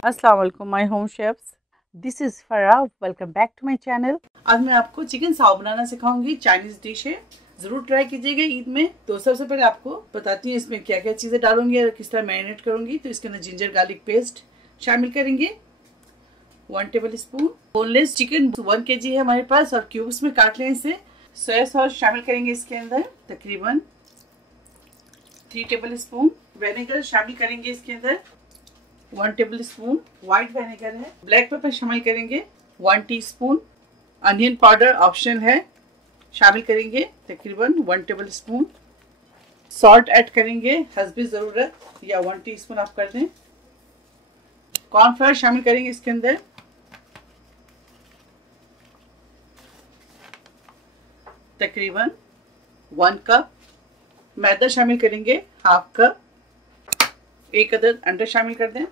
अस्सलाम वालेकुम my home chefs, this is Farah. Welcome back to my channel. आज मैं आपको चिकन साव बनाना सिखाऊंगी। चाइनीज डिश है, जरूर ट्राई कीजिएगा ईद में। तो सबसे पहले आपको बताती हूँ इसमें क्या क्या चीज़ें डालूंगी और किस तरह मैरिनेट करूंगी। तो इसके अंदर जिंजर गार्लिक पेस्ट शामिल करेंगे, 1 table spoon. Boneless chicken 1 kg है हमारे पास और क्यूब्स में काट लें इसे। सोया सॉस शामिल करेंगे इसके अंदर, तकरीबन 3 टेबल स्पून। विनेगर शामिल करेंगे इसके अंदर, 1 टेबल स्पून व्हाइट विनेगर है। ब्लैक पेपर शामिल करेंगे 1 टीस्पून। अनियन पाउडर ऑप्शनल है, शामिल करेंगे तकरीबन 1 टेबल स्पून। सॉल्ट ऐड करेंगे हस्बी ज़रूरत, या 1 टीस्पून आप कर दें। कॉर्नफ्लावर शामिल करेंगे इसके अंदर, तकरीबन 1 कप। मैदा शामिल करेंगे हाफ कप। 1 अदद अंडा शामिल कर दें।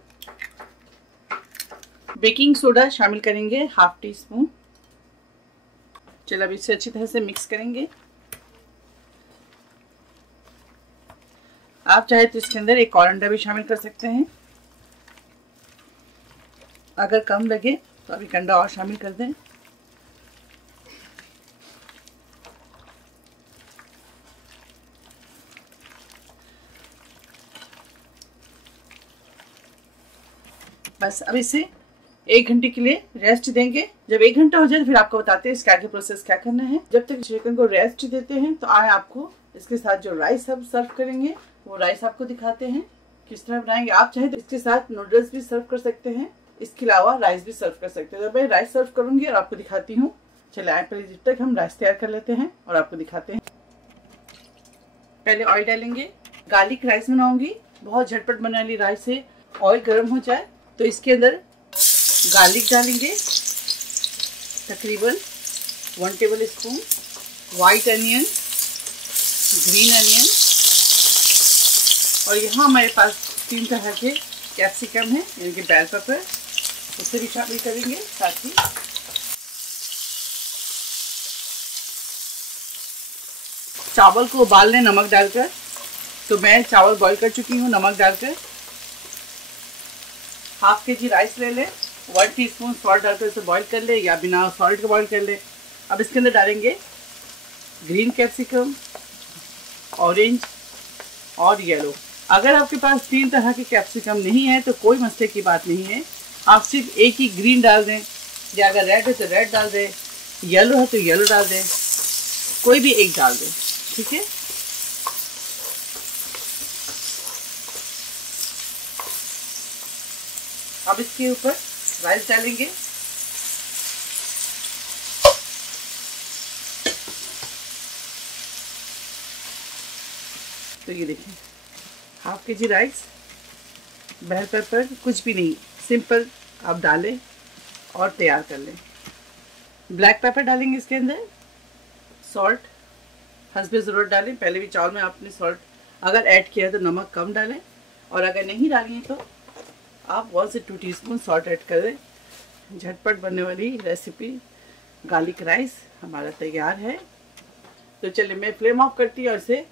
बेकिंग सोडा शामिल करेंगे हाफ टी स्पून। चलो अब इसे अच्छी तरह से मिक्स करेंगे। आप चाहे तो इसके अंदर एक और अंडा भी शामिल कर सकते हैं। अगर कम लगे तो अभी अंडा और शामिल कर दें। बस अब इसे 1 घंटे के लिए रेस्ट देंगे। जब 1 घंटा हो जाए तो फिर आपको बताते हैं इसका आगे प्रोसेस क्या करना है। जब तक चिकन को रेस्ट देते हैं तो आए आपको इसके साथ जो राइस हम सर्व करेंगे वो राइस आपको दिखाते हैं किस तरह बनाएंगे। आप चाहे तो इसके साथ नूडल्स भी सर्व कर सकते हैं, इसके अलावा राइस भी सर्व कर सकते हैं। तो मैं राइस सर्व करूंगी और आपको दिखाती हूँ। चले आए पहले जब तक हम राइस तैयार कर लेते हैं और आपको दिखाते हैं। पहले ऑयल डालेंगे। गार्लिक राइस बनाऊंगी, बहुत झटपट बनने वाली राइस है। ऑयल गर्म हो जाए तो इसके अंदर गार्लिक डालेंगे, तकरीबन 1 table spoon. White onion, green onion, और यहाँ हमारे पास 3 तरह के कैप्सिकम है, यानी कि बेल पेपर, उसे भी शामिल करेंगे साथ ही। चावल को उबाल लें नमक डालकर। तो मैं चावल बॉईल कर चुकी हूँ नमक डालकर। हाफ kg राइस ले लें, 1 टीस्पून सॉल्ट डालकर इसे बॉईल कर ले, या बिना सॉल्ट के बॉईल कर ले। अब इसके अंदर डालेंगे ग्रीन कैप्सिकम, ऑरेंज और येलो। अगर आपके पास 3 तरह के कैप्सिकम नहीं है तो कोई मसले की बात नहीं है, आप सिर्फ एक ही ग्रीन डाल दें, या अगर रेड है तो रेड डाल दें, येलो है तो येलो डाल दें, कोई भी एक डाल दें, ठीक है। अब इसके ऊपर राइस डालेंगे। तो ये देखिए, half kg rice, bell pepper कुछ भी नहीं, सिंपल आप डालें और तैयार कर लें। ब्लैक पेपर डालेंगे इसके अंदर। सॉल्ट हस्बे ज़रूरत डालें। पहले भी चावल में आपने सॉल्ट अगर ऐड किया है तो नमक कम डालें, और अगर नहीं डालेंगे तो आप 1 से 2 टीस्पून सॉल्ट ऐड करें। झटपट बनने वाली रेसिपी गार्लिक राइस हमारा तैयार है। तो चलिए मैं फ्लेम ऑफ करती हूँ और इसे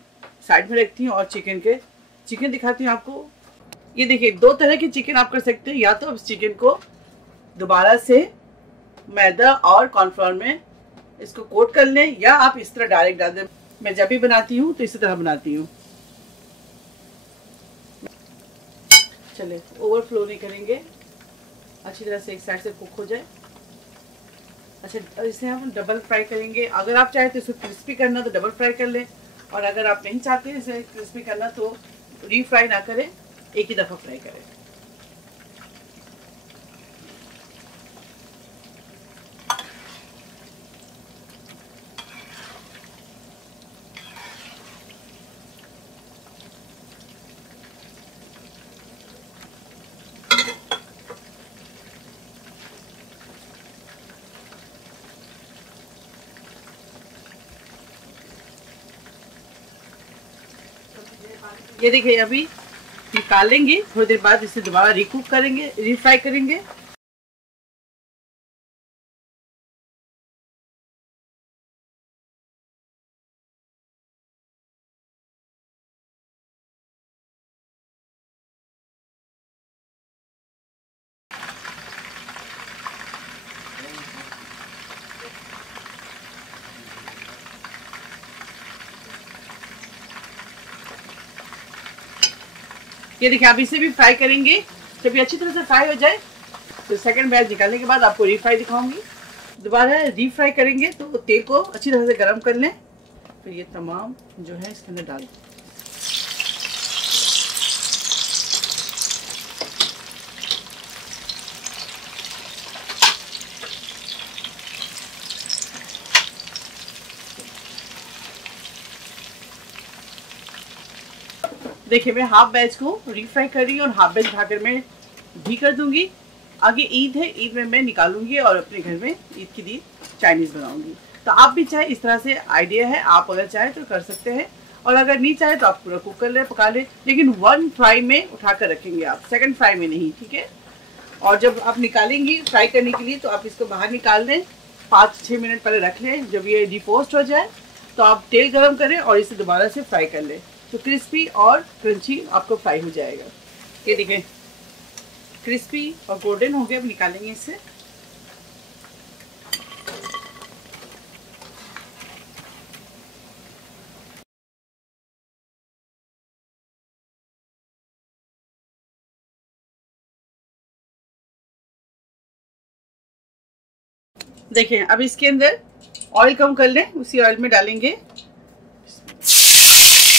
साइड में रखती हूँ और चिकन दिखाती हूँ आपको। ये देखिए, 2 तरह के चिकन आप कर सकते हैं। या तो इस चिकन को दोबारा से मैदा और कॉर्नफ्लोर में इसको कोट कर लें, या आप इस तरह डायरेक्ट डाल दें। मैं जब भी बनाती हूँ तो इसी तरह बनाती हूँ। चलिए ओवरफ्लो नहीं करेंगे, अच्छी तरह से एक साइड से कुक हो जाए। अच्छा, इसे हम डबल फ्राई करेंगे। अगर आप चाहें तो इसको क्रिस्पी करना तो डबल फ्राई कर लें, और अगर आप नहीं चाहते इसे क्रिस्पी करना तो रीफ्राई ना करें, एक ही दफ़ा फ्राई करें। ये देखिए, अभी निकालेंगे, थोड़ी देर बाद इसे दोबारा रिकुक करेंगे, रीफ्राई करेंगे। ये देखिए, आप इसे भी फ्राई करेंगे। जब ये अच्छी तरह से फ्राई हो जाए तो सेकंड बैच निकालने के बाद आपको रीफ्राई दिखाऊंगी। दोबारा रीफ्राई करेंगे तो तेल को अच्छी तरह से गर्म कर लें। फिर ये तमाम जो है इसके अंदर डाल दें। देखिए, मैं हाफ बैच को रीफ्राई कर रही हूँ और हाफ बैच ढाकर मैं भी कर दूंगी। आगे ईद है, ईद में मैं निकालूंगी और अपने घर में ईद की दी चाइनीज बनाऊंगी। तो आप भी चाहे इस तरह से, आइडिया है, आप अगर चाहे तो कर सकते हैं, और अगर नहीं चाहे तो आप पूरा कुक कर ले, पका ले, लेकिन 1 फ्राई में उठा कर रखेंगे आप, सेकंड फ्राई में नहीं, ठीक है। और जब आप निकालेंगी फ्राई करने के लिए तो आप इसको बाहर निकाल दें, 5-6 मिनट पहले रख लें। जब ये डिपोस्ट हो जाए तो आप तेल गरम करें और इसे दोबारा से फ्राई कर लें, तो क्रिस्पी और क्रंची आपको फ्राई हो जाएगा। ये देखें, क्रिस्पी और गोल्डन हो गया। अब निकालेंगे इसे। देखें, अब इसके अंदर ऑयल कम कर लें। उसी ऑयल में डालेंगे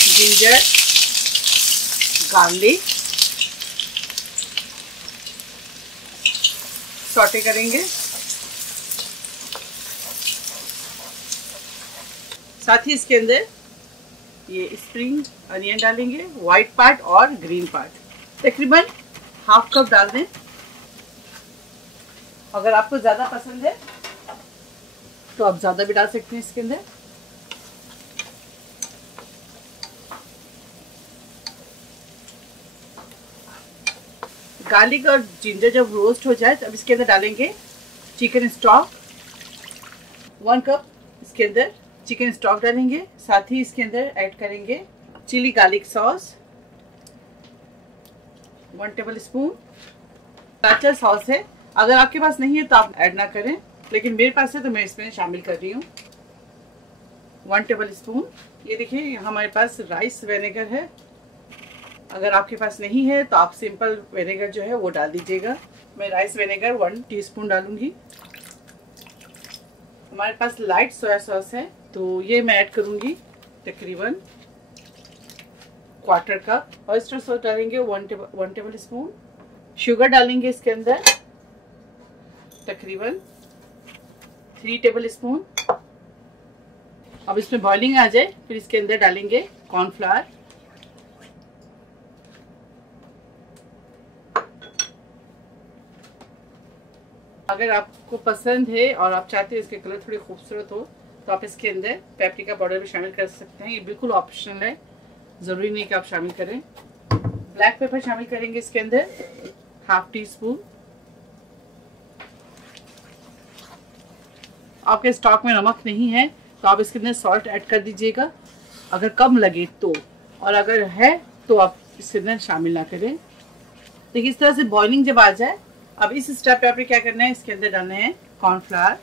जिंजर, गार्लिक, सॉटे करेंगे। साथ ही इसके अंदर ये स्प्रिंग अनियन डालेंगे, व्हाइट पार्ट और ग्रीन पार्ट, तकरीबन हाफ कप डाल दें। अगर आपको ज्यादा पसंद है तो आप ज्यादा भी डाल सकते हैं इसके अंदर। गार्लिक और जिंजर जब रोस्ट हो जाए तब इसके अंदर डालेंगे चिकन स्टॉक, 1 कप इसके अंदर चिकन स्टॉक डालेंगे। साथ ही इसके अंदर ऐड करेंगे chili garlic sauce, 1 tablespoon. टाचा सॉस है, अगर आपके पास नहीं है तो आप ऐड ना करें, लेकिन मेरे पास है तो मैं इसमें शामिल कर रही हूँ, 1 टेबल स्पून। ये देखिए, हमारे पास राइस विनेगर है, अगर आपके पास नहीं है तो आप सिंपल विनेगर जो है वो डाल दीजिएगा। मैं राइस विनेगर 1 टीस्पून डालूंगी। हमारे पास लाइट सोया सॉस है तो ये मैं ऐड करूंगी तकरीबन 1/4 कप। ऑयस्टर सॉस डालेंगे 1 टेबल स्पून। शुगर डालेंगे इसके अंदर तकरीबन 3 टेबल स्पून। अब इसमें बॉइलिंग आ जाए फिर इसके अंदर डालेंगे कॉर्नफ्लावर, अगर आपको पसंद है और आप चाहते हैं इसके कलर थोड़ी खूबसूरत हो तो आप इसके अंदर पेपरिका पाउडर भी शामिल कर सकते हैं। ये बिल्कुल ऑप्शनल है, ज़रूरी नहीं कि आप शामिल करें। ब्लैक पेपर शामिल करेंगे इसके अंदर 1/2 टीस्पून। आपके स्टॉक में नमक नहीं है तो आप इसके अंदर सॉल्ट ऐड कर दीजिएगा, अगर कम लगे तो, और अगर है तो आप इसके अंदर शामिल ना करें। देखिए, इस तरह से बॉइलिंग जब आ जाए, अब इस स्टेप पे आपने क्या करना है, इसके अंदर डालना है कॉर्नफ्लावर।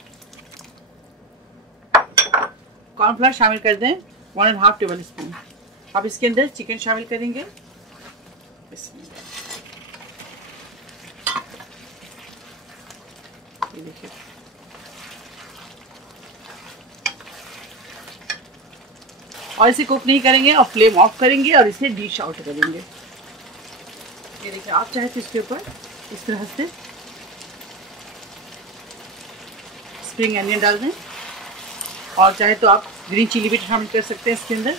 कॉर्नफ्लावर शामिल कर दें 1.5 टेबल स्पून। अब इसके अंदर चिकन शामिल करेंगे। ये देखिए, और इसे कुक नहीं करेंगे और फ्लेम ऑफ करेंगे और इसे डिश आउट करेंगे। ये देखिए, आप चाहे तो इसके ऊपर इस तरह से स्प्रिंग अनियन डाल दें, और चाहे तो आप ग्रीन चिली भी शामिल कर सकते हैं इसके अंदर।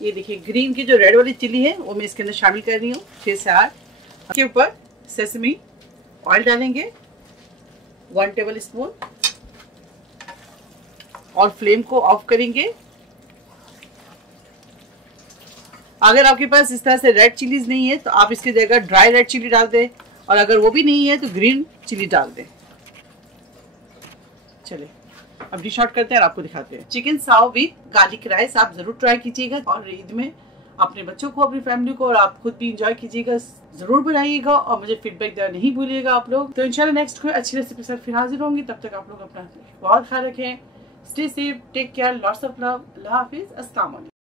ये देखिए, ग्रीन की जो रेड वाली चिली है वो मैं इसके अंदर शामिल कर रही हूँ, 6 से 8। इसके ऊपर सेसमी ऑयल डालेंगे 1 टेबल स्पून और फ्लेम को ऑफ करेंगे। अगर आपके पास इस तरह से रेड चिलीज नहीं है तो आप इसकी जगह ड्राई रेड चिली डाल दें, और अगर वो भी नहीं है तो ग्रीन चिली डाल दें। चलिए, अब डिश आउट करते हैं और आपको दिखाते हैं। Chicken Sao with garlic rice आप जरूर ट्राई कीजिएगा, और ईद में अपने बच्चों को, अपनी फैमिली को, और आप खुद भी इंजॉय कीजिएगा, जरूर बनाइएगा और मुझे फीडबैक देना नहीं भूलिएगा आप लोग। तो इंशाल्लाह नेक्स्ट कोई अच्छी रेसिपी के साथ फिर हाजिर होंगी। तब तक आप लोग अपना बहुत ख्याल रखें। Stay safe, take care, lots of love, अल्लाह हाफिज, अस्सलाम वालेकुम।